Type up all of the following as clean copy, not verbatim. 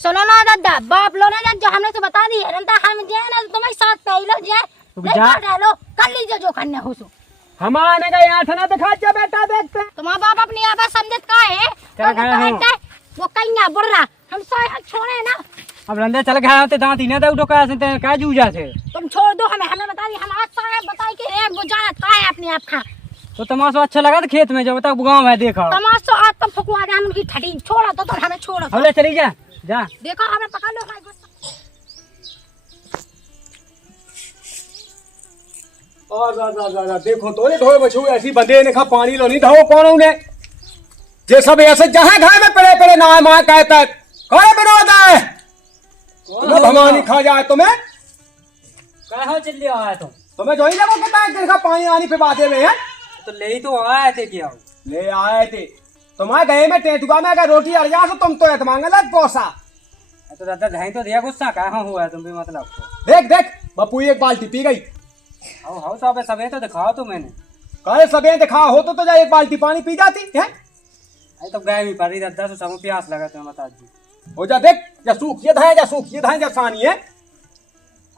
सुनो ना दादा, बाप लो ना जो हमने तो बता दी है ना, हम जाए ना तुम्हारे साथ पहले जाए डालो कर लीजिए जो करने हो सो। हम आने का यहाँ था ना, दिखा जा बेटा, देखते तुम्हारा बाप अपनी आवाज समझत का है तो वो कहीं ना बढ़ रहा हम छोड़े ना। अब रंदे चल गया होते दांत इने दे उठो का से का जूजा से तुम छोड़ दो, हमें बता दी, हम आज सारे बताई के रे वो जाना का है अपने आप का। तो तमाशा अच्छा लगा था खेत में, जब तक गांव है देखा तमाशा आज तक फुकवा दे हम उनकी ठठी छोड़ा तो हमें छोड़ो। हले चली जा जा, देखो हमें पकड़ लो भाई। और देखो तो ये ढोए बछू ऐसी बंदे ने खा पानी लो नहीं धाओ कौन ने जे सब ऐसे जहां घाय में पड़े पड़े ना मां कहता है कौन विरोध है तुम्हें भगवानी खा जाए तुम्हें कहां चल लिया आया तुम्हें जो ही लगो कहता है कि पानी आने पे बातें में है तो ले ही तो आए थे क्या ले आए थे तुम्हारे गए में टेटुआ में अगर रोटी अड़ जा तो तुम तो ऐत मांगे लग पोसा तो दादा ढाई तो दिया गुस्सा कहां हुआ है तुम भी मतलब देख देख बप्पू एक बाल्टी पी गई। हाउ तो अबे सबे तो दिखाओ तो मैंने कहे सबे दिखा हो तो जा एक बाल्टी पानी पी जाती है। अरे तो गाय भी पड़ी दादा तो सब प्यास लगा तो बता दी हो जा देख जा सूखिए धाए जा सानी है।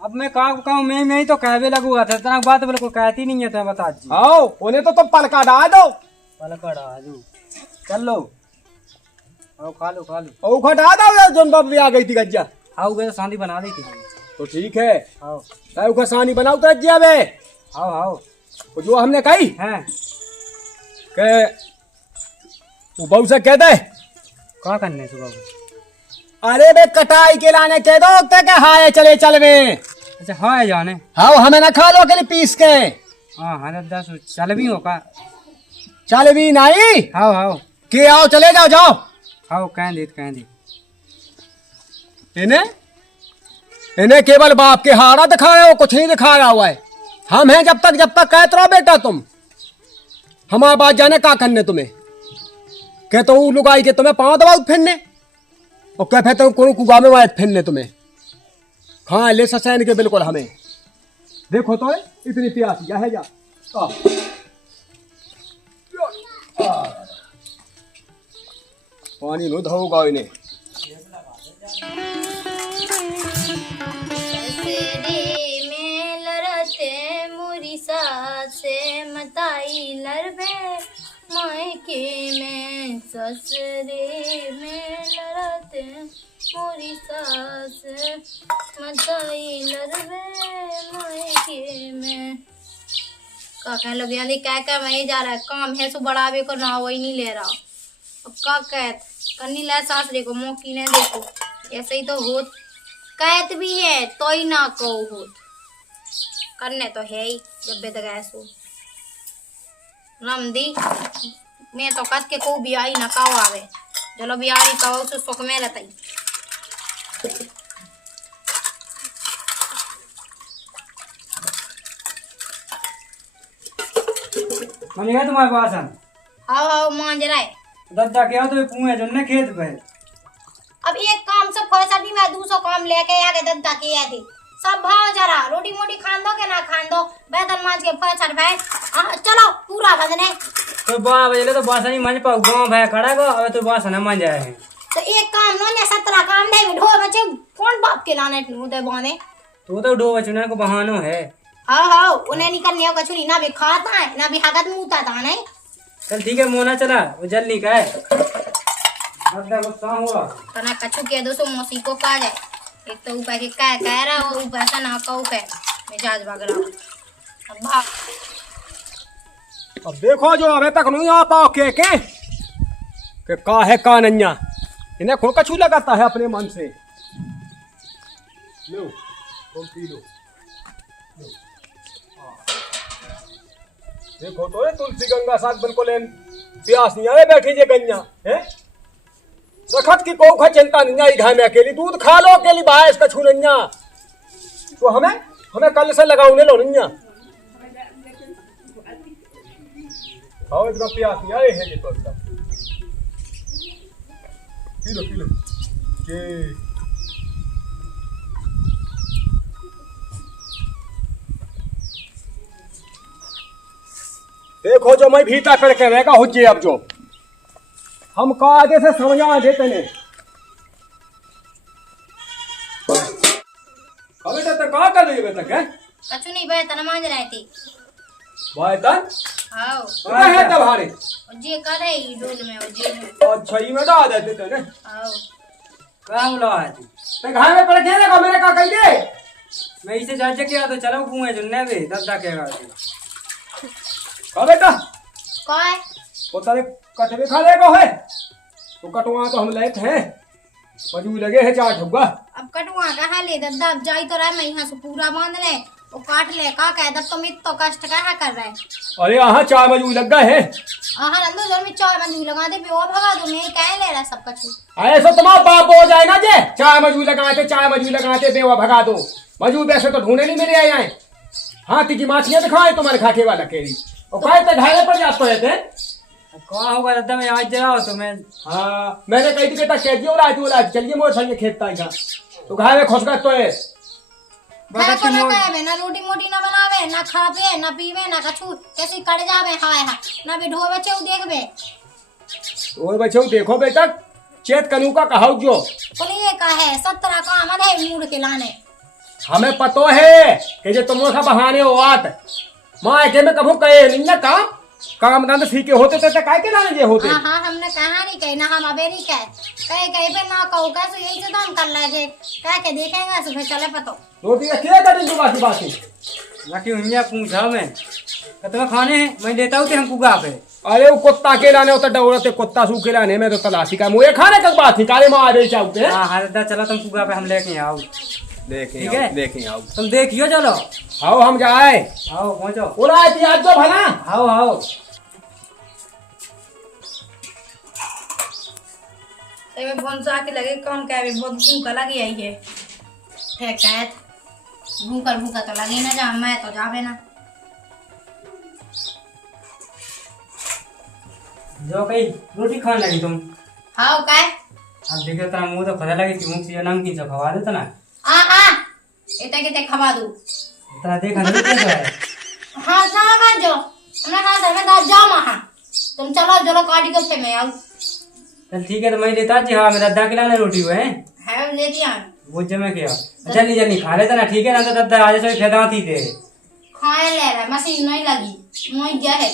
अब मैं कहूँ मैं ही तो कहवे लगूगा था, इतना बात बिल्कुल कहती नहीं है तो बता दी। आओ उन्हें तो तुम पलका डाल दो, पलका डाल चल लो खा लो और खटा दो जोन बाप भी आ गई थी गज्जा आओ गए तो शादी बना दी थी तो ठीक है। आओ चाहे उखा सानी बनाओ तो गज्जा में आओ तो जो हमने कही हैं के वो बहू से कह दे क्या करने सुबह। अरे बे कटाई के लाने कह दो के हाय चले चल में। अच्छा हाँ जाने हाँ हमें ना खा लो के लिए पीस के। हाँ दादा चल भी हो का चल भी नहीं आओ के आओ चले जाओ आओ कह दी इन्हें केवल बाप के हारा दिखाया हो, कुछ नहीं दिखाया हुआ है। हम हैं जब तक कहते रहो बेटा तुम हमारा बात जाने का करने तुम्हें कहते हूँ लुगाई के तुम्हें पाँव दबाओ फिरने और कह कहते हूँ कौन कुआ में वाय फिरने तुम्हें हाँ ले ससैन के बिल्कुल हमें देखो तो इतनी प्यासी है जा पानी लो धोगा इन्हें से मताई लड़बे मायके में ससुरे में लड़ते मोरी सास मताई लड़बे मायके में। का कह लोग यानी क्या मैं जा रहा है काम है सो बढ़ावे को ना वही नहीं ले रहा। अब का कहत कन्नी ला सासरे को मौकी ने देखो ऐसे ही तो होत कहत भी है तो ही ना कहो होत करने तो है ही जब बेद गए सो नमदी मैं तो कस के को भी आई ना काव आवे चलो भी आ रही काव सो सुख में रहता ही। मनी है तुम्हारे पास हम हाओ मान जरा दादा क्या तो कुएं जो ने खेत पे अब एक काम से फैसली में दूसरा काम लेके आ गए दद्दा के आते सब भाव जरा रोटी मोटी खान दो के ना खान दो बेदन मांझ के फैसर भाई चलो पूरा बदने तो बा बजले तो बासा नहीं मंज पाऊ गांव भाई खड़ा को अब तो बासा ना मंज आए हैं तो एक काम नो ने 17 काम दे में ढो बच्चे कौन बाप के लाने मुदे बाने तो डो बचने को बहानो है। हाँ उन्हें नहीं करने हो कछु नहीं ना भी खाता है ना भी हागत मुंहता था नहीं। चल ठीक है मोना चला वो जल्दी का है अब गुस्सा हुआ तना कछु के दो सो मौसी को का जाए एक तो ऊपर के कह रहा हो ऊपर से ना कहू के मिजाज भाग रहा अब देखो जो अबे तक नहीं आ पाओ के का है का नन्या इन्हें खुद कछू लगाता है अपने मन से। लो तुम पी लो देखो तो तुलसी गंगा साथ बिल्कुल प्यास नहीं आए बैठी जे गन्या है रखत की को चिंता नहीं आई घर में अकेली दूध खा लो अकेली बाहर कछू नन्या तो हमें कल से लगाउने लो नन्या आओ इतना प्यास नहीं आए है ये तो पी लो ये देखो जो मैं भीतर पड़ के रहेगा हुज्जे अब जो हम का आगे से समझा देते ने अबे तो का कर रही है तक है कछु नहीं भाई तना मांज रहे थे। भाई तन आओ क्या है तब हारे और जे कर है ई डोल में और जे में अच्छा ही में डाल देते तने आओ कहाँ बुलावा है तू? ते घर में पड़ गया ना मेरे का कह दे मैं इसे जा के तो चलो कुएं जुन्ने भी दद्दा कहेगा तू। का बेटा काय वो तारे कटवे खा लेगा है तो कटवा तो हम लेते हैं मजू लगे है चार ठुग्गा अब कटवा कहा ले दद्दा अब जाई तो रहा मैं यहाँ से पूरा बांध ले वो काट ले का कह दब तो मित तो कष्ट कहा कर रहा है। अरे यहाँ चार मजू लग गए हैं आहा नंदो जोर में चार मंजूर लगा दे वो भगा दो मैं कह ले रहा सब कछु। ऐसा तुम्हारा बाप हो जाए ना जे चार मजू लगाते बेवा भगा दो मजू वैसे तो ढूंढे नहीं मिले आए हाथी की माछियां दिखाए तुम्हारे खाके वाला केरी और काय तो ढाले पर जाते रहते कहाँ होगा दद्दा मैं आज जरा तो मैं हाँ मैंने कही थी बेटा कह दिया बोला चलिए मोर संगे खेत था तो घर में खुश तो है खाए को ना खाए ना रोटी मोटी ना बनावे ना खावे ना पीवे ना कछु कैसे कट जावे हाय हा ना भी ढो बच्चे देखबे और बच्चों देखो बेटा चेत कनू का कहाऊ जो बोलिए का है 17 काम है मूड के लाने हमें पतो है कि जो तुम का बहाने हो आत माँ के में कभू कहे नहीं ना काम धंधा सीखे होते थे काय के लाने जे होते हाँ हमने कहा नहीं कही ना हम अबे नहीं कहे पे ना कहू कैसे यही से तो हम कर लगे कह के देखेंगे सुबह चले पतो रोटी का क्या करें तू बाकी बाकी बाकी हुनिया पूछा मैं तुम्हें खाने हैं मैं लेता हूँ हम कुगा पे। अरे वो कुत्ता के लाने होता डौड़ते कुत्ता सूखे लाने में तो तलाशी का मुझे खाने का बात थी काले माँ आगे चाहते हाँ हाँ दद्दा चलो तुम कुगा पे हम लेके आओ ठीक है देखें आओ तुम देखियो चलो आओ हम जाए आओ पहुँचो बोला आज जो भला आओ आओ में फोन से आके लगे कौन कह बहुत भूखा लगी आई है ठेक भूखा तो लगे ना जा मैं तो जावे ना जो कहीं रोटी खाने लगी तुम हाँ काय अब देखो तेरा मुंह तो खड़ा लगी थी मुंह से नमकीन से खवा देता ना हाँ इतने कितने खवा दूँ तेरा देखा नहीं कैसा है हाँ खा जो हमने कहा था मैं दाद जाओ वहाँ तुम चलो काटी कब से मैं आऊँ चल ठीक है तो मैं लेता जी हाँ मेरा दद्दा के लाने रोटी हुए है ले दिया वो जमे क्या जल्दी खा लेता ना ठीक है ना तो दद्दा आज से फेदा थी थे खाए ले रहा मशीन नहीं लगी मुझे क्या है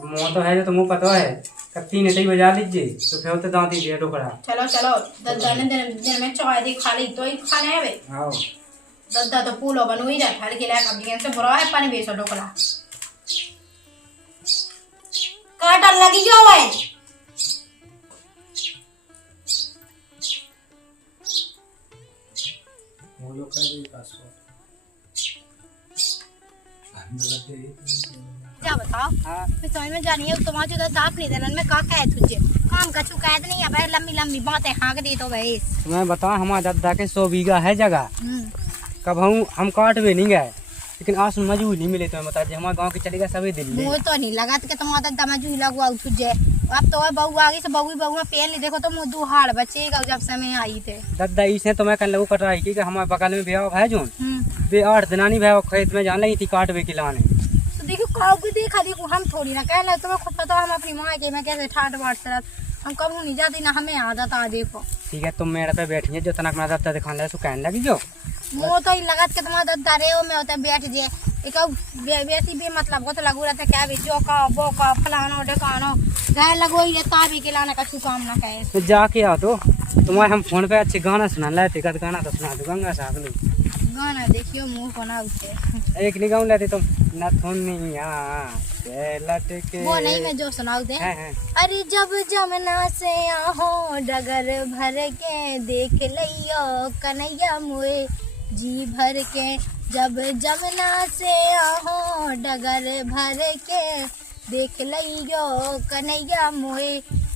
मुँह तो है जो तुमको पता है कब 3 ही बजा लीजिए तो फिर तो दांती दे टोकरा चलो दद्दा ने दिन में चाय दी खा ली तो ही खाने है भाई आओ दद्दा तो पूलो बनू ही रहा थाली के लिए कभी से बुरा है पानी बेचो टोकरा काटा लगी जो है वो लोग कर दे पासवर्ड क्या बताओ हाँ मैं समझ में जानी है तुम्हारे जो दाप नहीं देना मैं का कह तुझे काम का चुका है नहीं है लंबी बातें हाँ के दे तो भाई तुम्हें बताओ हमारे दद्दा के 100 बीघा है जगह कब हम काट भी नहीं गए लेकिन आज मजबूर नहीं मिले तुम्हें बता हमारे गांव के चलेगा सभी दिल्ली मुझे तो नहीं लगा कि तुम्हारा दद्दा मजू लगवा तुझे अब तो बहू आगे से बहू पहन ली देखो तो मुँह 2 हाड़ बचेगा जब समय आई थे दद्दा इसने तो मैं कल लगू कट रही कि हमारे बगल में ब्याह है जो वे 8 दिनानी ब्याह खेत में जान लगी थी काट वे खिलाने तो देखो काऊ को देखा देखो हम थोड़ी ना कहना तुम्हें खुद पता हम अपनी माँ के मैं कैसे ठाट बाट तरह हम कभी नहीं जाती ना हमें आदत आ देखो ठीक है तुम मेरे पे बैठी है जो तनक अपना दद्दा दिखाने लगे तो कहने लगी जो वो तो ही लगत के तुम्हारा दद्दा रे में होता बैठ जे एक बेसी भी मतलब को तो लगू रहता क्या भी जो का वो का फलानो ढकानो गाय लगो ये ताबी के लाने का काम ना कहे तो जाके आओ तो तुम्हारे हम फोन पे अच्छे गाना सुना लेते कद गाना तो सुना दो गंगा साहब ने गाना देखियो मुंह बना उठे एक नहीं गाऊं लेते तुम नथुनिया से लटके वो नहीं मैं जो सुनाऊ दे हैं। अरे जब जमुना से आहो डगर भर के देख लियो कन्हैया मुए जी भर के जब जमुना से आहो डगर भर के देख लियो कन्हैया मुए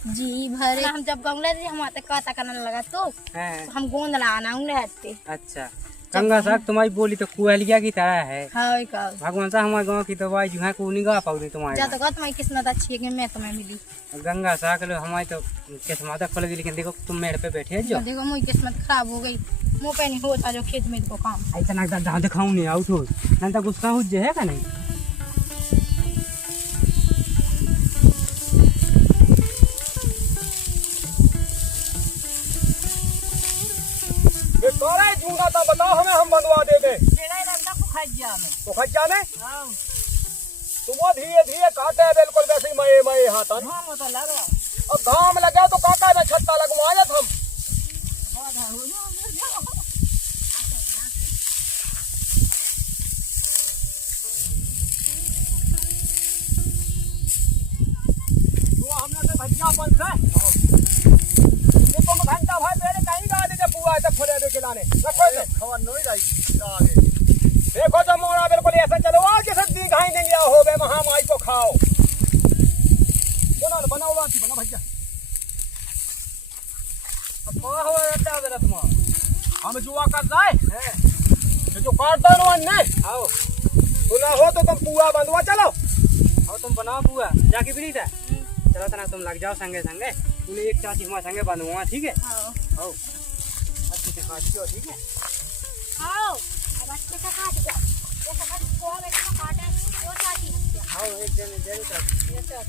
जी भर हम जब गंगला थे हम आते काता करने लगा तो हैं। हम गोंद लाना रहते अच्छा गंगा साहब तुम्हारी बोली तो कुहलिया की तरह है हाँ का भगवान साहब हमारे गाँव की तो भाई जो है को नहीं गा पाऊंगी तुम्हारे जा तो कहा तुम्हारी किस्मत अच्छी है कि मैं तुम्हें मिली गंगा साहब हमारी तो किस्मत खुल गई लेकिन देखो तुम मेरे पे बैठे जो देखो मेरी किस्मत खराब हो गई मुँह पे नहीं होता जो खेत में को काम ऐसा ना दादा दिखाऊं नहीं आउट हो ना तो गुस्सा हो जे है का नहीं ये तोरे चूना था बताओ हमें, हम बनवा देंगे। तो खज्जा में तुम धीरे धीरे काटे बिल्कुल वैसे ही मये मये हाथन। अब घाम लगे तो काका में छत्ता लगवाए हम। हमने तो भजिया बन से ये तुम घंटा भाई पहले कहीं गा दे पुआ ऐसे खोले दे खिलाने रखो इसे खबर नहीं रही आगे देखो जब मोरा बिल्कुल ऐसा चलो आगे से दी घाई देंगे हो बे महामाई को खाओ बना बनाओ बाकी बना भजिया। अब कौन हो रहता है तुम हम जुआ कर जाए ये जो काटता नो अन्ने आओ तू ना हो तो तुम पुआ बंदवा चलो। आओ तुम बनाओ पुआ जाके भी नहीं था। चलो तना तुम लग जाओ संगे संगे, तूने एक चाची हमारे संगे बनवा ठीक है। आओ अच्छे से काट दियो ठीक है। आओ अब अच्छे से काट दो, ये सब को बेटा काटे वो चाची आओ एक जन जरूर कर ये सब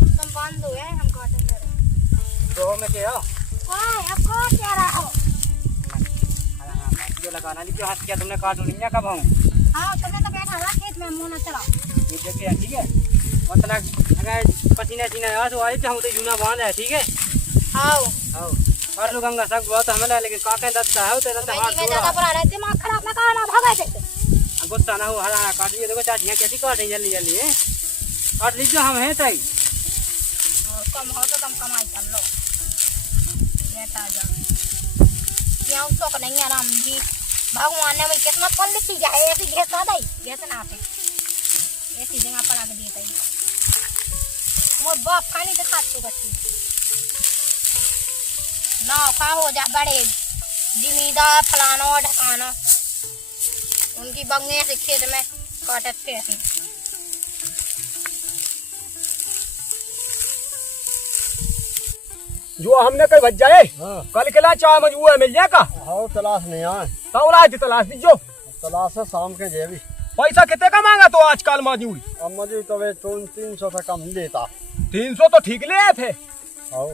तुम बांध दो है हम काटे मेरे दो में के आओ। ओए अब को क्या रहा हो जो लगाना नहीं, जो हाथ किया तुमने काटू नहीं कब आऊँ। हाँ तुमने तो बैठा हुआ खेत में मुँह न चला ये जगह ठीक है मतलब अगर पसीना सीना आ तो आए चाहूँ तो जूना बांध है ठीक है। आओ आओ और लोग गंगा सब बहुत हमें लेकिन काके दत्ता है तो दत्ता हाथ मैं ज्यादा बुरा रहे दिमाग खराब ना करना भागे थे गुस्सा ना हो हरा काट लियो। देखो चाची कैसी काट रही जल्दी जल्दी है काट लीजिए हम हैं ताई। कम हो तो तुम कमाई कर लो बेटा जा क्यों तो नहीं आराम जी भगवान ने मेरी किस्मत खोल दी है ऐसी घेस ना दई घेस ना आते ऐसी जगह पर आके देता है मोर बाप खानी तो खात तो बच्ची ना खा हो जा बड़े जिमीदार फलाना ढकाना उनकी बंगे से खेत में काटत थे ऐसी जो हमने कल भज जाए कल किला चाय मजबूर मिल जाएगा। हाँ तलाश नहीं आए तौला थी तलाश दीजो तलाश है शाम के जेबी। पैसा कितने का मांगा तो आजकल मजूरी अब मुझे तो वे 300 से कम लेता। 300 तो ठीक ले आए थे। आओ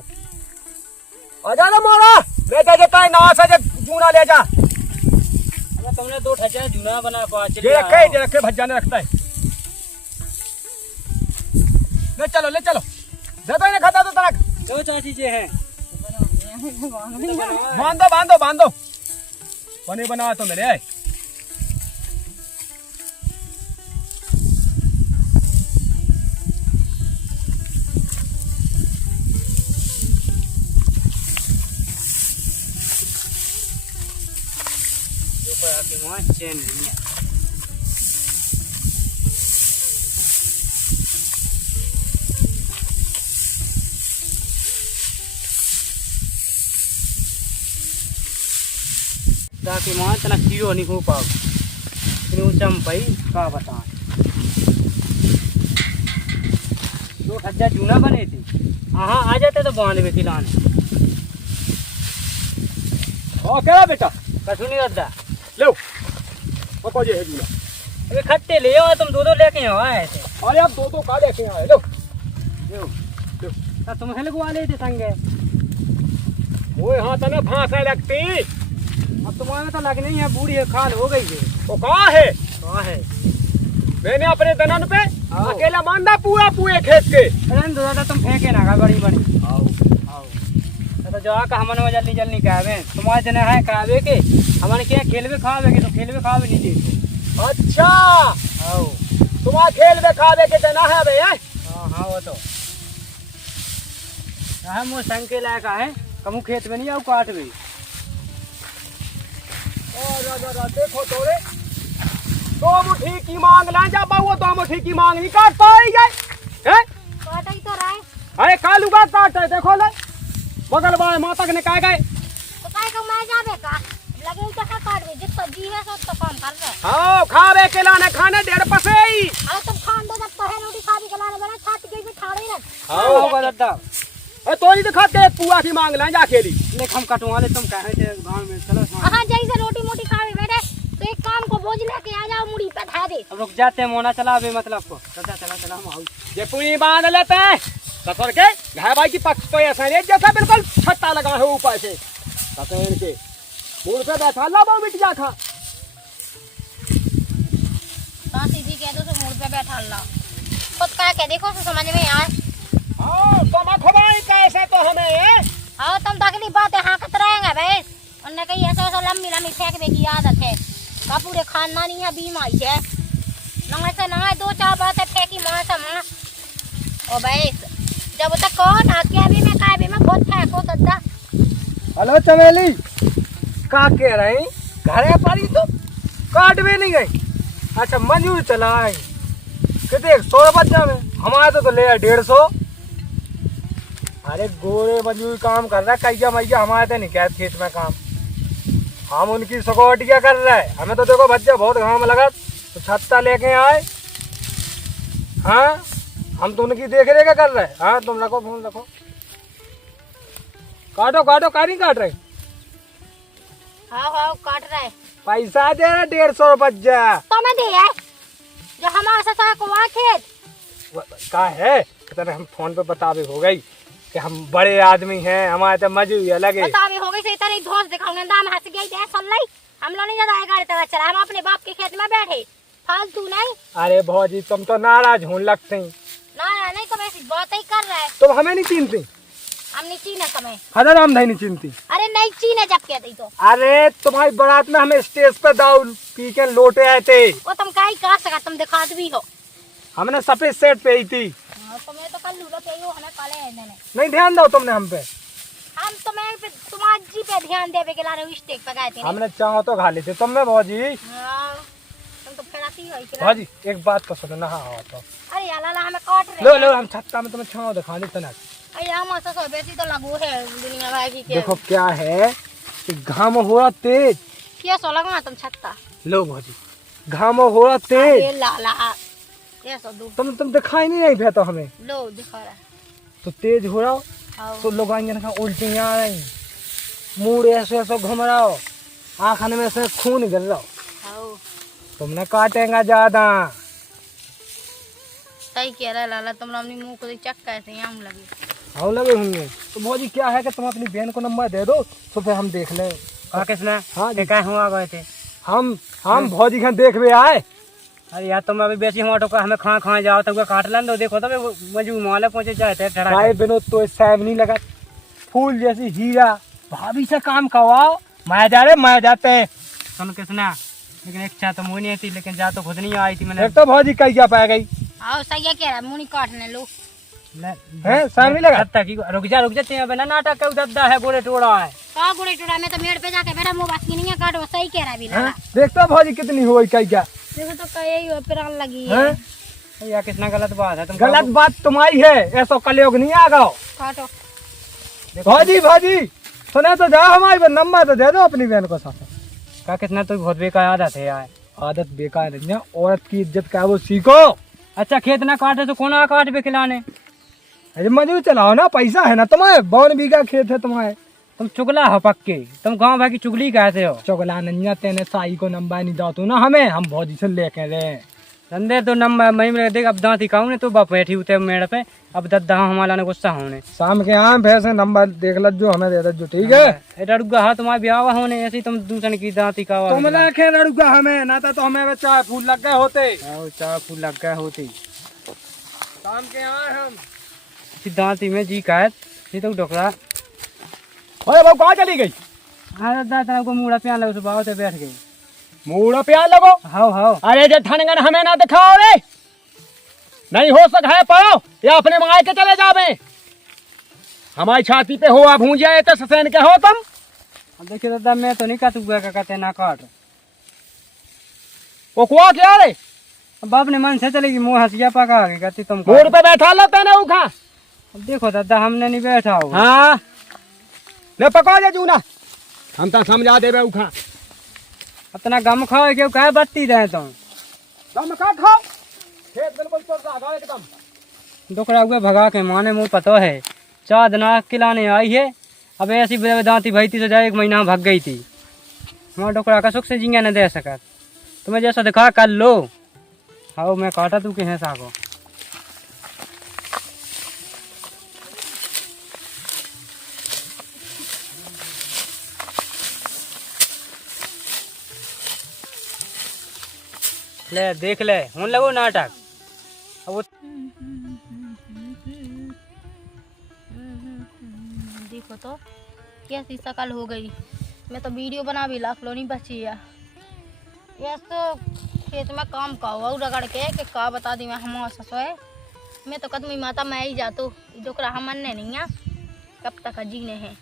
आजा ना मोरा ले जा देता है नवा सा जूना ले जा। अगर तुमने दो ठचा जूना बना पाँच ये रखे भज्जा ने रखता है ले चलो दे दो इन्हें खाता तो तरक दो चाची जे हैं बांधो बने बना तो मेरे आए आपके वहाँ चैन नहीं है। ताकि वहाँ इतना कीड़ो नहीं हो पाओ लेकिन वो चंपई का बता दो ठज्जा जूना बने थे। हाँ आ जाते तो बांध में खिलाने क्या बेटा कसू नहीं रद्दा लो पको जे है जूना अरे खट्टे ले आओ तुम दो लेके आओ आए थे। अरे आप दो का लेके आए लो तुम लगवा ले थे संगे वो यहाँ तने फांसा लगती अब तुम्हारे तो लगने ही है बूढ़ी है खाल हो गई है तो कहाँ है मैंने अपने दनन पे अकेला बांधा पूरा पूरे खेत के। अरे दादा तुम फेंके ना बड़ी बड़ी आओ तो जो आका हमने जल्दी कहवे तुम्हारे जने है कहवे के हमारे क्या खेलवे खावे के तो खेलवे खावे नहीं दे। अच्छा आओ तुम्हारा खेल में खावे के जना है भैया। हाँ वो तो हम वो संग के लायक है कमू खेत में नहीं आओ काट भी देखो तोरे दो मुट्ठी की मांग ला जा बाबू दो मुट्ठी की मांग नहीं काट पाई जाए काटा ही तो रहा है अरे कालू का काट है देखो ले बगल वाले माता ने कहा गए तो काय का मैं जावे का लगे तो है काट में जितना जीवे सो तो काम कर रहे हाँ खावे के लाने खाने 1.5 पैसे ही। अरे तुम खान दो जब तो है रोटी खा भी के लाने बड़ा छाती गई भी ठाड़े ना हाँ होगा दादा अरे तो नहीं दिखा के पुआ की मांग ला जा अकेली देख हम कटवा ले तुम कहे थे गांव में चलो हाँ जैसे रोटी मोटी खावे बेटे तो एक काम को बोझ लेके आ जाओ मुड़ी पे धा दे। अब रुक जाते हैं मोना चला अभी मतलब को चला हम आओ ये पूरी बांध लेते हैं ससुर के घर भाई की पक्ष तो ऐसा नहीं जैसा बिल्कुल छत्ता लगा है ऊपर से ससुर के मूड पे बैठा ला वो बिटिया खा। तो सीधी कह दो तो मूड पे बैठा ला, खुद का के देखो तो समझ में आए। हाँ तुम अखबाई कैसे तो हमें है? हाँ तुम तकलीफ बात है, हाँ कत रहेंगे भाई। उनने कही ऐसा ऐसा लम्बी लम्बी फेंकने की आदत है का पूरे खानदान ही बीमारी है। नंगे से नंगे दो चार बातें फेंकी माँ से माँ। ओ भाई जब तक कौन क्या भी मैं काय भी मैं बहुत फेंको दद्दा। हेलो चमेली, का कह रहे हैं? घरे पारी तो काट भी नहीं गई। अच्छा मंजूर चलाए कितने 100 बच्चा में, हमारे तो ले 150। अरे गोरे मजदूर काम कर रहा है, कैया मैया हमारे तो नहीं क्या खेत में काम। हम उनकी सिक्योरिटियाँ कर रहे हैं, हमें तो देखो बच्चा बहुत घाम लगा तो छत्ता लेके आए। हाँ हम तो उनकी देख रेख कर रहे हैं। हाँ तुम रखो फोन रखो, काटो काटो, का नहीं काट रहे? हाँ हाँ काट रहा है। पैसा दे रहा 150 बच्चा तो मैं दे है जो हमारे साथ को वहाँ खेत का है। कहते हम फोन पे बतावे हो गई कि हम बड़े आदमी हैं, हमारे तो मजूरी अलग है। बतावे हो गई से इतना धोस दिखाऊंगे दाम हंस गई थे सुन ली। हम लोग नहीं ज्यादा गाड़ी तक चला, हम अपने बाप के खेत में बैठे फालतू नहीं। अरे भौजी तुम तो नाराज होने लगते हैं। ना नहीं तुम ऐसी बात ही कर रहा है। तुम हमें नहीं चिंती? हम नहीं चीने समय। हजर हम नहीं चिंती। अरे नहीं चीने जब कहती तो। अरे तुम्हारी बारात में हमें स्टेज पे दाऊ पी के लौटे आए थे। वो तुम का ही कह सका, तुम दिखा भी हो। हमने सफेद सेट पे ही थी। तुम्हें तो कल लूलो पे हमें काले हैं मैंने। नहीं ध्यान दो तुमने हम पे। हम तुम्हें पे तुम्हारी जी पे ध्यान देवे के लाने स्टेज पे गए थे। हमने चाहो तो खा लेते तुम में भौजी। हाँ, तुम तो फिराती हो इकरा। भौजी एक बात तो सुनो ना। हाँ तो अरे यार लाला हमें काट रहे लो लो हम छत्ता में तुम्हें छाओ दिखा देते ना। अरे हम ऐसा सब बेसी तो लागू है दुनिया भाई की के। देखो क्या है कि घाम हो रहा तेज। क्या सो लगा तुम छत्ता। लो भौजी घाम हो रहा तेज। अरे लाला ये सो दू तुम दिखाई नहीं रही तो हमें लो दिखा रहा। तो तेज हो रहा आओ तो लोग आएंगे ना उल्टियाँ आ रही, मुंह ऐसे ऐसे घूम रहा हो, आँखन में से खून गिर रहा हो। आओ तुमने काटेगा ज्यादा। सही कह रहा है लाला, तुम अपनी मुंह को चक्का ऐसे आम लगे। हाँ लगे होंगे। तो भौजी क्या है कि तुम अपनी बहन को नंबर दे दो तो फिर हम देख लें। किसने? हाँ क्या हुआ गए थे हम भौजी के देख भी आए। अरे यार तुम अभी बेची हमारे को हमें खा जाओ तो काट लें दो। देखो तो मजू माले पहुंचे जाते बिनो तो साहब नहीं लगा फूल जैसी हीरा। भाभी से काम करवाओ, मैं जा रहे मैं जाते हैं। सुन किसना लेकिन इच्छा तो मुझे नहीं थी, लेकिन जा तो खुद नहीं आई थी मैंने। तो भौजी कही क्या पाया गई। आओ सही है कह रहा है, मुंह नहीं काटने लो। है साहब नहीं लगा। रुक जा बिना नाटक के दद्दा है गोरे टोड़ा है। का गुड़े टोड़ा में तो मेड़ पे जाके बैठा मुंह बात की नहीं है काटो। सही कह रहा है भी लाला। देखता भौजी कितनी हुई कही क्या। देखो तो कहीं हो पिरान लगी है। या कितना गलत बात है। तुम गलत बात तुम्हारी है, ऐसा कलयुग नहीं आ गो। काटो भौजी भौजी सुने तो जाओ, हमारी नंबर तो दे दो अपनी बहन को साथ। का कितना तो बहुत बेकार आदत है यार। आदत बेकार नहीं है, औरत की इज्जत का वो सीखो। अच्छा खेत ना काटे तो कौन काट पे खिलाने। अरे मजदूर चलाओ ना, पैसा है ना तुम्हारे, 52 बीघा खेत है तुम्हारे। तुम चुगला हो पक्के, तुम गाँव भाई की चुगली कहते हो। चुगला नहीं तेने साई को नंबर नहीं दातू ना हमें, हम भौजी से लेके रहे धंधे तो नंबर मैं देख। अब दांती खाऊ ने तो बाप बैठी उते मेड़ पे। अब दद्दा हमारा ने गुस्सा होने शाम के आम भैंसे नंबर देख ल जो हमें दे दे जो। ठीक है रड़ुगा हाँ तुम्हारा ब्याह होने ऐसी तुम दूसरे की दांती का तुम रखे रड़ुगा हमें ना तो हमें चाय फूल लग गए होते। चाय फूल लग गए होते शाम के आए हम दांती में जी का ये तो डोकरा। अरे बाबू कहाँ चली गई। हाँ दादा को मुड़ा प्यान लगे सुबह से बैठ गई। मुड़ा प्यान लगो। हाँ हाँ। अरे जे ठनगन हमें ना दिखाओ रे, नहीं हो सका है पड़ो या अपने माय के चले जावे। हमारी छाती पे हुआ भूंजा तो ससैन के हो तुम। देखिए दादा मैं तो नहीं काटूंगा का कहते ना काट। वो कुआ क्या रे। बाप ने मन से चलेगी मुँह हंसिया पका के कहती तुम मोड़ पे बैठा लेते ना उखा। देखो दादा हमने नहीं बैठा हो। हाँ ले पका जा जूना, हम तो समझा दे उखा। अपना गम खाओ क्यों कहे बत्ती रहे तुम। गम का खाओ खेत बिल्कुल तो एकदम डोकरा हुए भगा के माने मुँह पता है। 4 दिन खिलाने आई है, अब ऐसी दांती भईती से जाए 1 महीना भाग गई थी। हमारा डोकरा का सुख से जिंगा न दे सका। तुम्हें जैसा दिखा कर लो। हाँ मैं काटा तू के साको। ले देख ले होने लगो नाटक। अब वो देखो तो कैसी शकल हो गई। मैं तो वीडियो बना भी लाख लो नहीं बची है। ये तो खेत में काम का हुआ रगड़ के का बता दी मैं हम ससुए। मैं तो कदमी माता मैं ही जातो डोकरा हम मन्ने नहीं है कब तक जीने हैं।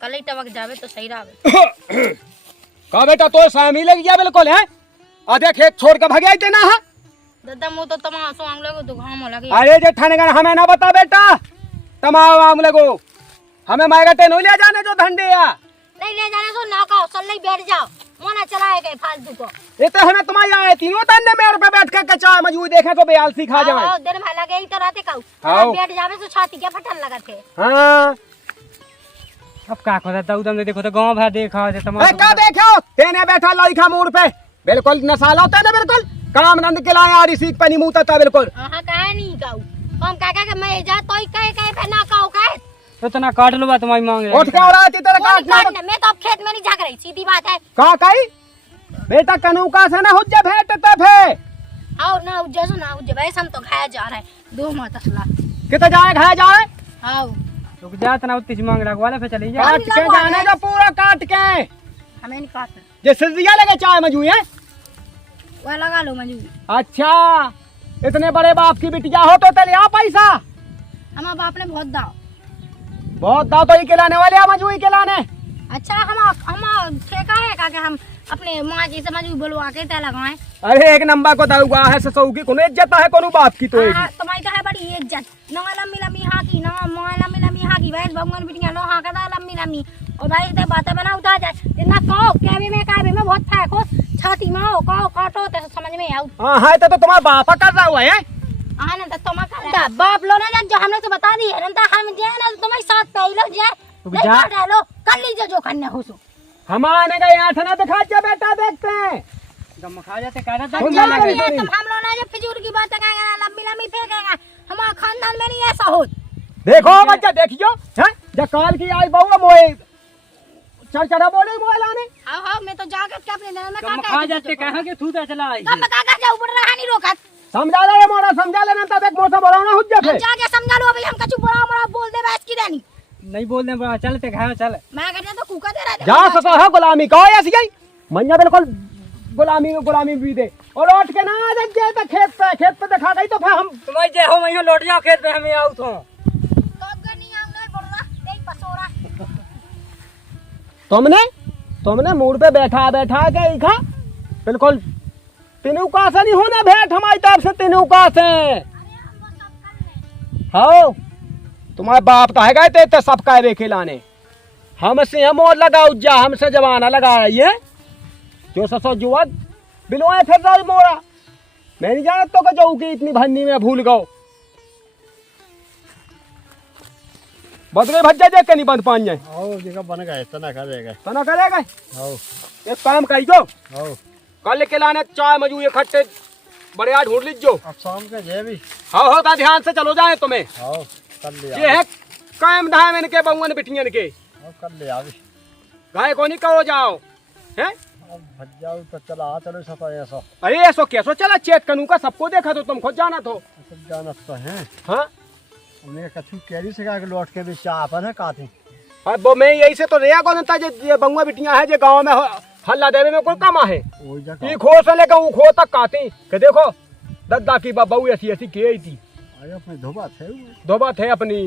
कल ही टबक जावे तो सही रहे। का बेटा तो सामी लग गया बिल्कुल है। आधे खेत छोड़ के भगे थे ना। दादा मुँह तो तमाशो आंगले को दुखाम लगे। अरे जे ठानेगढ़ हमें ना बता बेटा तमाम आमले को हमें मायगटे नहीं ले जाने जो धंधे या नहीं ले जाने तो ना कहो चल बैठ जाओ मोना चलाए गए फालतू को। ये तो हमें तुम्हारी आए तीनों तन्ने मेरे पे बैठ के कच्चा मजबूत देखे तो बेआलसी खा जाए। दिन में लगे ही तो रहते हाँ। कहू बैठ जावे तो छाती क्या फटन लगा थे। हाँ अब का खोदा उदम देखो तो गांव भर देखा है ए, तमाशा। का देखो तेने बैठा लड़का मोड़ पे बिल्कुल नसाला होता है ना बिल्कुल काम नंद के लाए आरी सीख पे नहीं मुंहता था बिल्कुल। हां काहे नहीं कहू हम काका के मैं जा तोई कहे पे ना कहू कहे तो तना काट लो बा तुम्हारी मांग उठ के और आती तेरे काटना मैं तो अब खेत में नहीं जाग रही सीधी बात है। का काई बेटा कनू का से ना हो जा भेटते फे आओ ना जसो ना वैसे हम तो खाया जा रहा है दो मत असला किते जाए घाय जाए आओ रुक जा तना उतनी सी मांग रखवा ले फिर चली जा। काट के जाने का पूरा काट के हमें नहीं काटना जे सिजिया लगे चाय मजू है। वो लगा लो मंजू। अच्छा इतने बड़े बाप की बिटिया हो तो तेरे यहाँ पैसा हमारे बाप ने बहुत दाव बहुत दाव तो ही खिलाने वाले हैं मजू ही खिलाने। अच्छा हम ठेका है का हम अपने माँ जी से मजू बुलवा के तय लगाए। अरे एक नंबर को दाऊगा है ससु की कोनो इज्जत है कोनो बाप की तो एक तुम्हारी तो है बड़ी इज्जत ना लम्मी लम्मी हाकी ना मोह लम्मी लम्मी हाकी भाई भगवान बिटिया लो हाँ का लम्मी लम्मी और भाई ते बातें बना उठा जाए जितना कहो कहवे में बहुत फेंको छाती में हो कहो काटो तो समझ में आऊ। हाँ है तो तुम्हारा बाप कर रहा हुआ है। हाँ ना तो तुम्हारा बाप लो ना जो हमने तो बता दी है ना हम जे ना तुम्हारे साथ पहले जाए नहीं काट लो कर लीजिए जो करने हो सो। हमारे का यहाँ था ना दिखा जा बेटा देखते हैं गम खा जाते कहना था तुम अच्छा, लगे ये तो तुम हम लोग ना जो फिजूल की बातें कहेंगे ना लंबी लंबी फेंकेंगे हमारे खानदान में नहीं ऐसा हो। देखो बच्चा देखियो हैं जब काल की आई बहू मोए चढ़ बोले मोए लाने हाँ मैं तो जाकर के अपने दिन में गम खा जाते कहा के थूदा चला आई कब काका जा ऊपर रहा नहीं रोका समझा ले मोरा समझा लेना तब एक मोसा बोला ना हुज्जा हम पे जाके समझा लो अभी हम कछु बुरा बुरा बोल दे बस की देनी नहीं बोलने बड़ा चलते खाओ चल मैं कहते तो कुका दे रहा जा सका है गुलामी का ऐसी गई मैया बिल्कुल गुलामी भी दे और लौट के ना आ जाए तो खेत पे दिखा गई तो फिर हम तुम्हारी जे हो मैं लौट जाओ खेत पे हमें आऊ तो तो नहीं आऊंगा बोल रहा नहीं पसोरा तुमने मूड पे बैठा के खा बिल्कुल तीनों का से नहीं होना भेंट हमारी तरफ से तीनों का से हाँ तुम्हारे बाप तो है गए थे सब कायरे खिलाने हमसे हम और लगा उज्जा हमसे जमाना लगा रही है जो ससो जुआ बिलवाए फिर रही मोरा मैं नहीं जानता तो जाऊ की इतनी भन्नी में भूल गओ बदले भज्जा देख के नहीं बंद पान जाए आओ जगह बन गए तना करेगा तना करेगा आओ एक काम करी जो आओ कल के लाने चाय मजू इकट्ठे बढ़िया ढूंढ लीजियो अब शाम के जे भी हाँ होता ध्यान से चलो जाए तुम्हें आओ कर ले ये है कायम धाम इनके बहुअन बिटियन के आओ कर ले आवी गाय को नहीं कहो जाओ हैं अब भज जाओ तो चला चलो सफा ऐसा अरे ऐसो कैसो चला चेत कनू का सबको देखा तो तुम खुद जाना तो सब जानत तो हैं हाँ हमने कछु कैरी से के लौट के भी चाह पर है काती अब वो मैं यही से तो रेया को नता ये बंगुआ बिटियां है जो गांव में हल्ला देवे में कोई कमा है वही जगह ये खो से लेकर वो खो तक काती के देखो दद्दा की बहू ऐसी ऐसी की थी अरे अपने धोबा थे धोबा थे अपनी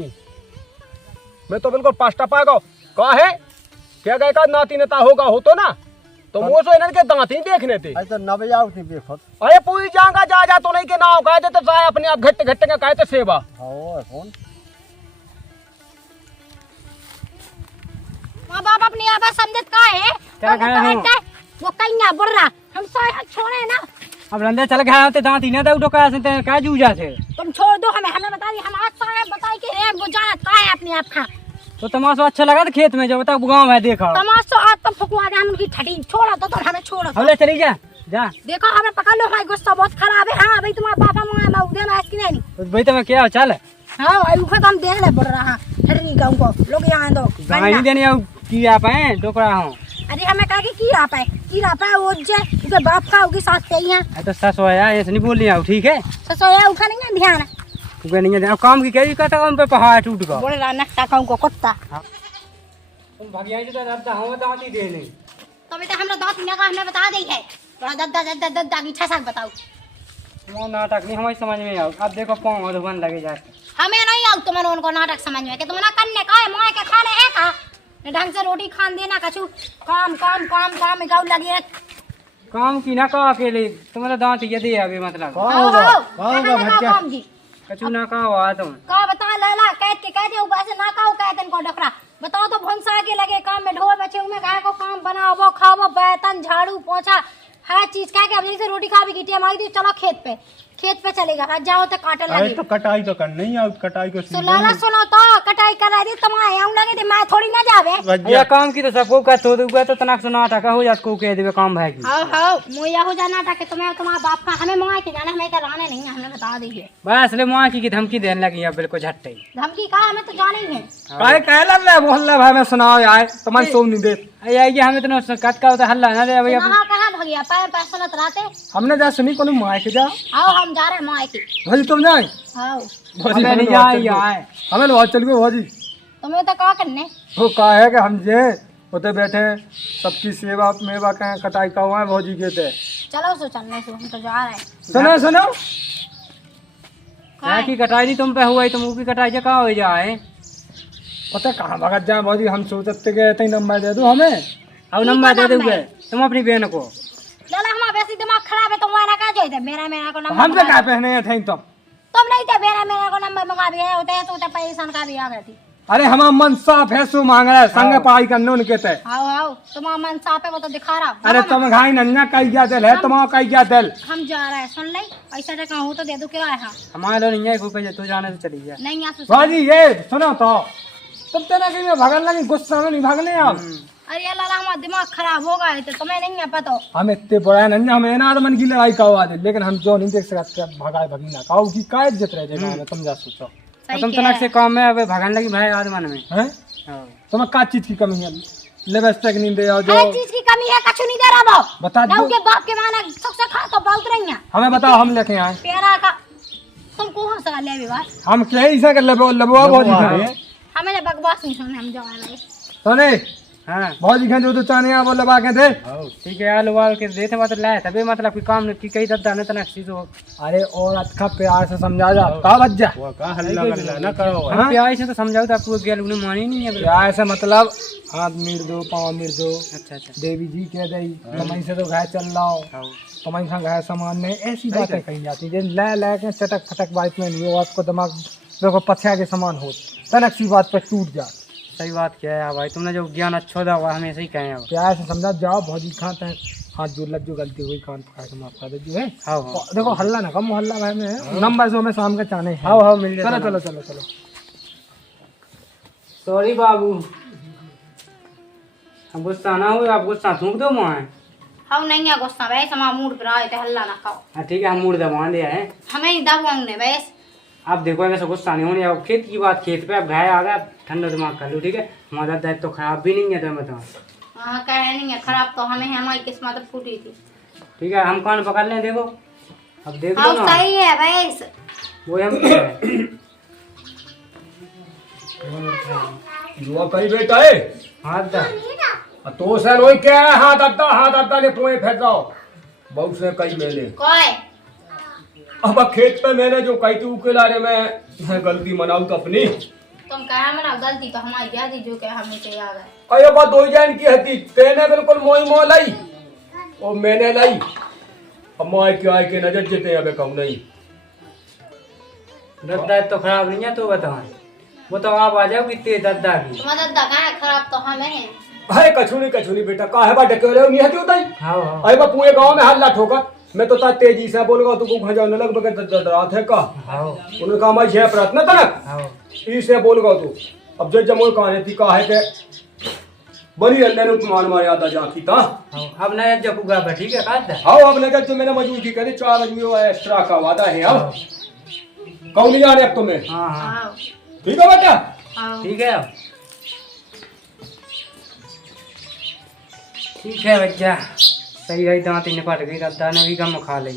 मैं तो बिल्कुल पास्ता पाएगा कहा है क्या गए का नाती नेता होगा हो तो ना तो वो सो इनके दांत ही देखने थे अरे तो नबे जाओ थी बेखत अरे पूरी जाऊंगा जा तो नहीं के नाव कहे थे तो जाए अपने आप घट्टे घट्टे का कहे थे सेवा आओ कौन माँ बाप अपनी आवाज समझत का है क्या खाया हूँ? वो कहीं ना बोल रहा हम सो छोड़े ना अब रंदे चल गया होते दांत ही ना दे उठो का से का जूजा से तुम छोड़ दो हमें बता दी हम आज सारे बताई कि है वो जानत का है अपने आप का तो तमाशा अच्छा लगा था खेत में जब तक गाँव है देखा तमाशा आज तुम फुकवा दे हम उनकी ठटी छोड़ा तो हमें छोड़ो हमले चली जा जा देखो हमें पकड़ लो हमारी गुस्सा बहुत खराब है। हाँ भाई तुम्हारा पापा मैं उधर में की नहीं तो भाई तुम्हें क्या चल हाँ भाई ऊपर तो हम देख ले पड़ रहा ठहरी गाँव को लोग यहाँ दो गाड़ी देने की आप हैं डोकरा हूँ अरे हमें कहा की आप है वो जे के बाप का होगी साथ पे ही है तो सस होया ऐसे नहीं बोल रही ठीक है तो सोया उठा नहीं है ध्यान तू नहीं है ध्यान काम की कह कटा काम पे पहाड़ टूट गया बोले ला नक्टा कहूं को कुत्ता तुम भगिया जी तो दद्दा हम बताती दे नहीं तो बेटा हमरा दांत ना का हमें बता दी है थोड़ा दद्दा की ठसा बताओ वो नाटक नहीं हमारी समझ में आओ अब देखो पाँव मधुबन लगे जाते हमें नहीं आउ तुम उनको नाटक समझ में कि तुम ना करने का है मां के खाने है का ढंग से रोटी खान देना कछु काम काम काम काम गाउ लगी है काम की ना का अकेले तुम्हारा दांत ये दे अभी मतलब कौन होगा भटका काम जी कछु ना का हुआ तुम का बता लाला कैद के कहते हो ऐसे ना काओ कहते को डकरा बताओ तो भंसा के लगे काम में ढोए बचे में गाय को काम बनाओ खाओ बर्तन झाड़ू पोछा हर चीज का के अब जैसे रोटी खा भी की टेम आई थी चलो खेत पे चलेगा आज जाओ तो काटे अरे लगे तो कटाई तो कर नहीं आउट कटाई को तो लाला सुनो तो कटाई करा दी तुम आए आऊं लगे थे मैं थोड़ी ना जावे ये काम की तो सबको का तो दुआ तो तनाक सुना टका हो जात को कह देवे काम है की हां मोया हो जाना था कि तुम्हें तुम्हारा बाप का हमें मंगा के जाना हमें तो रहने नहीं हमने बता दी है बस ले मां की धमकी देने लगी है बिल्कुल झट्टे धमकी का हमें तो जाने ही है काहे कहला ले मोहल्ला भाई में सुनाओ यार तुम्हारी सोम नहीं दे ये हमें तो कट का होता हल्ला ना दे भैया कहां भगिया पैर पैसा न राते हमने जा सुनी कोनो माय के जा आओ हम जा रहे हैं मां की भाजी तुम जाए आओ भाजी हमें नहीं जाए आए हमें लो चल गए भाजी तुम्हें तो का करने वो का है कि हम जे होते बैठे सबकी सेवा मेवा कहें कटाई का हुआ है भौजी के थे चलो सो चलने सो हम तो जा रहे हैं सुनो सुनो क्या की कटाई दी तुम पे हुआ तुम की कटाई जा कहाँ हो जाए पता कहाँ भगत जाए भौजी हम सोचते गए थे नंबर दे दो हमें अब नंबर दे दोगे तुम अपनी बहन को लाला हमारा वैसे दिमाग खराब है तुम्हारा का जो है मेरा को नंबर हम पे क्या पहने हैं थे तुम नहीं थे मेरा को नंबर मंगा भी है होते हैं तो पैसा का भी आ गई थी अरे हमारा मन साफ है सो मांग रहा है संग पढ़ाई करने उनके थे आओ आओ तुम्हारा मन साफ है वो तो दिखा रहा अरे तुम घाई नन्या कही क्या दिल है तुम्हारा कही क्या दिल हम जा रहे हैं सुन ले पैसा टका हो तो दे दो क्या है हाँ हमारे लोग नहीं है रुपये तू जाने से चली गया नहीं यहाँ भाजी ये सुनो तो तुम तेरा कहीं भगन लगी गुस्सा में नहीं भागने आप अरे लाला हमारा दिमाग खराब हो गया तो तुम्हें नहीं है पता हम इतने बड़ा नहीं हमें ना मन की लड़ाई का हुआ दे लेकिन हम जो नहीं देख सकते भगाए भगीना काऊ की का इज्जत रह जाए तुम जा सोचो तुम तनक से काम में अब भगन लगी भाई आदमन में हैं तुम्हें का चीज की कमी है लिपस्टिक नहीं दे जो हर चीज की कमी है कछु नहीं दे रहा वो बता दो के बाप के माना सबसे खा तो बहुत रही है हमें बताओ हम लेके आए प्यारा का तुम कौन सा ले भी बात हम क्या ही कर लबवा बहुत दिखा हमें जब बकवास नहीं सुनने हम जा रहे तो नहीं हाँ बहुत दिखा जो तो चाने वो लबा के दे ठीक है आलू वाल के देते मतलब लाए तभी मतलब कोई काम की कहीं दद्दा ने तनक सी तो अरे और अच्छा प्यार से समझा जा का बच जा वो का हल्ला गल्ला ना करो हम प्यार से तो समझाओ तो आपको गेल उन्हें मानी नहीं है प्यार से मतलब हाथ मीर दो पाँव मीर दो अच्छा अच्छा देवी जी कह दई तुम्हारी से तो घाय चल रहा हो तुम्हारी संग घाय सामान नहीं ऐसी बातें कही जाती है ले के चटक फटक बात में नहीं आपको दिमाग देखो पथिया के समान हो तनक सी बात पर टूट जा सही बात क्या है भाई तुमने जो ज्ञान अच्छा दा हुआ हमें सही कहे अब प्यार से समझा जाओ भौजी खाते हैं हाथ जो लज्जो गलती हुई कान पकड़ के माफ कर दे जो है हाँ हाँ देखो हल्ला ना कम मोहल्ला भाई में नंबर जो हमें शाम के चाने हाँ हाँ मिल जाए चलो चलो चलो चलो सॉरी बाबू हम गुस्सा ना हो आप गुस्सा थूक दो वहाँ हम नहीं है गुस्सा वैसे हमारा मूड पर आए थे हल्ला ना खाओ हाँ ठीक है हम मूड दबा दिया है हमें ही दबाऊंगे वैसे आप देखो वैसे गुस्सा नहीं होने अब खेत की बात खेत पे अब घाय आ गया ठंडा दिमाग कर लो ठीक है हमारा दायित्व तो खराब भी नहीं है तुम्हें बताओ हाँ कह नहीं है खराब तो हमें हमारी किस्मत फूटी थी ठीक है हम कान पकड़ लें देखो अब देख लो हाँ ना सही है वैसे वो हम क्या है युवा कहीं बेटा है हाथ दा तो सर वही क्या है हाथ अद्दा ले पोए फेंक जाओ बहुत से कई मेले कोई अब खेत पे मैंने जो कही थी उसके लारे में गलती मनाऊ तो अपनी तुम कहा मना गलती तो हमारी ज्यादा जो के हमें से याद है अयो बात दो जान की हती तेने बिल्कुल मोई मोह लाई और मैंने लाई अब मोई के नजर जेते अब कहूँ नहीं दद्दा तो खराब नहीं है तो बताओ वो तो आप आ जाओ कितने दद्दा की तुम्हारा दद्दा कहाँ है खराब तो हमें है अरे कछु नहीं बेटा काहे बा डके रहे नहीं हती उताई हाँ हाँ अरे बा पूरे गांव में हल्ला ठोका मैं तो ता तेजी से बोलूंगा तू को खजाने लग बगैर डरात है का हाँ उन्होंने कहा मैं छह प्रयत्न तनक हाँ इसे बोलगा तू अब जब जमोई कहानी थी का है के बनी अल्लाह ने तुम्हारे मार याद आ जाती था हाँ अब नया जपूगा बा ठीक है काट दा हाँ अब नजर जो मैंने मजबूर की करे 4 आदमियों एक्स्ट्रा का वादा है अब कौन नहीं जाने अब तुम्हें हाँ हाँ हाँ ठीक है बेटा हाँ ठीक है अब ठीक है भैया, सही है, दांत ही निपट गई, दाना भी कम खा ली।